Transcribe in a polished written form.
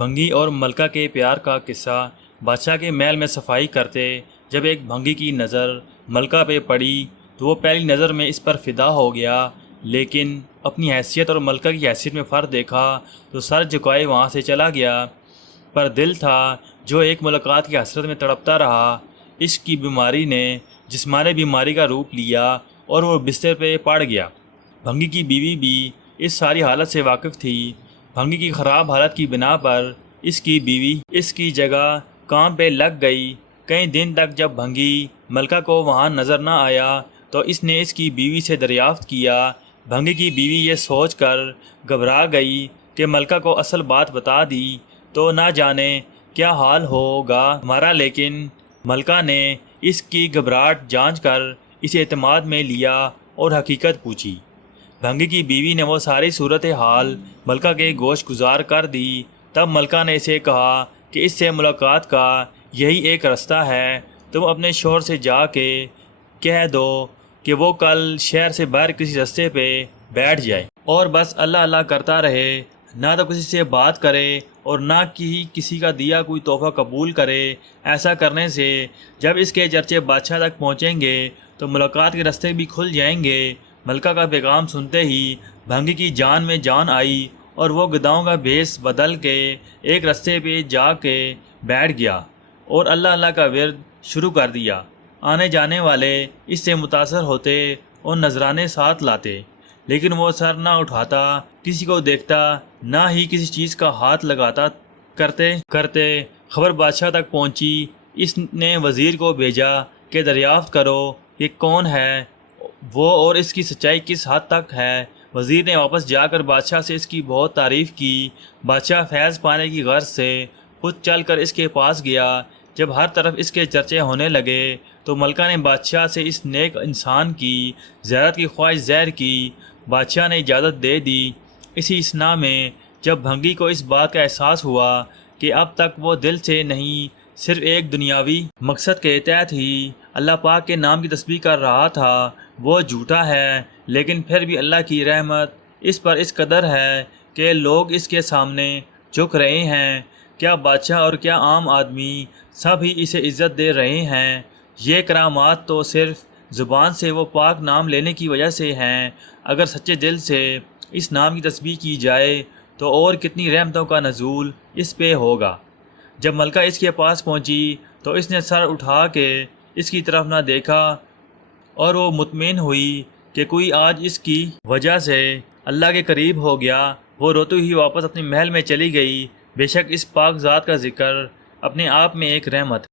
بھنگی اور ملکہ کے پیار کا قصہ۔ بادشاہ کے محل میں صفائی کرتے جب ایک بھنگی کی نظر ملکہ پہ پڑی تو وہ پہلی نظر میں اس پر فدا ہو گیا، لیکن اپنی حیثیت اور ملکہ کی حیثیت میں فرق دیکھا تو سر جھکائے وہاں سے چلا گیا۔ پر دل تھا جو ایک ملاقات کی حسرت میں تڑپتا رہا۔ عشق کی بیماری نے جسمانی بیماری کا روپ لیا اور وہ بستر پہ پڑ گیا۔ بھنگی کی بیوی بھی اس ساری حالت سے واقف تھی۔ بھنگی کی خراب حالت کی بنا پر اس کی بیوی اس کی جگہ کام پہ لگ گئی۔ کئی دن تک جب بھنگی ملکہ کو وہاں نظر نہ آیا تو اس نے اس کی بیوی سے دریافت کیا۔ بھنگی کی بیوی یہ سوچ کر گھبرا گئی کہ ملکہ کو اصل بات بتا دی تو نہ جانے کیا حال ہوگا ہمارا، لیکن ملکہ نے اس کی گھبراہٹ جانچ کر اسے اعتماد میں لیا اور حقیقت پوچھی۔ بھنگی کی بیوی نے وہ ساری صورتحال ملکہ کے گوش گزار کر دی۔ تب ملکہ نے اسے کہا کہ اس سے ملاقات کا یہی ایک رستہ ہے، تم اپنے شوہر سے جا کے کہہ دو کہ وہ کل شہر سے باہر کسی رستے پہ بیٹھ جائے اور بس اللہ اللہ کرتا رہے، نہ تو کسی سے بات کرے اور نہ کسی کا دیا کوئی تحفہ قبول کرے۔ ایسا کرنے سے جب اس کے چرچے بادشاہ تک پہنچیں گے تو ملاقات کے راستے بھی کھل جائیں گے۔ ملکہ کا پیغام سنتے ہی بھنگی کی جان میں جان آئی اور وہ گداؤں کا بھیس بدل کے ایک رستے پہ جا کے بیٹھ گیا اور اللہ اللہ کا ورد شروع کر دیا۔ آنے جانے والے اس سے متاثر ہوتے اور نذرانے ساتھ لاتے، لیکن وہ سر نہ اٹھاتا، کسی کو دیکھتا نہ ہی کسی چیز کا ہاتھ لگاتا۔ کرتے کرتے خبر بادشاہ تک پہنچی۔ اس نے وزیر کو بھیجا کہ دریافت کرو کہ کون ہے وہ اور اس کی سچائی کس حد تک ہے۔ وزیر نے واپس جا کر بادشاہ سے اس کی بہت تعریف کی۔ بادشاہ فیض پانے کی غرض سے خود چل کر اس کے پاس گیا۔ جب ہر طرف اس کے چرچے ہونے لگے تو ملکہ نے بادشاہ سے اس نیک انسان کی زیارت کی خواہش ظاہر کی۔ بادشاہ نے اجازت دے دی۔ اسی اثنا میں جب بھنگی کو اس بات کا احساس ہوا کہ اب تک وہ دل سے نہیں صرف ایک دنیاوی مقصد کے تحت ہی اللہ پاک کے نام کی تسبیح کر رہا تھا، وہ جھوٹا ہے، لیکن پھر بھی اللہ کی رحمت اس پر اس قدر ہے کہ لوگ اس کے سامنے جھک رہے ہیں، کیا بادشاہ اور کیا عام آدمی سب ہی اسے عزت دے رہے ہیں۔ یہ کرامات تو صرف زبان سے وہ پاک نام لینے کی وجہ سے ہیں۔ اگر سچے دل سے اس نام کی تسبیح کی جائے تو اور کتنی رحمتوں کا نزول اس پہ ہوگا۔ جب ملکہ اس کے پاس پہنچی تو اس نے سر اٹھا کے اس کی طرف نہ دیکھا اور وہ مطمئن ہوئی کہ کوئی آج اس کی وجہ سے اللہ کے قریب ہو گیا۔ وہ روتے ہی واپس اپنے محل میں چلی گئی۔ بے شک اس پاک ذات کا ذکر اپنے آپ میں ایک رحمت ہے۔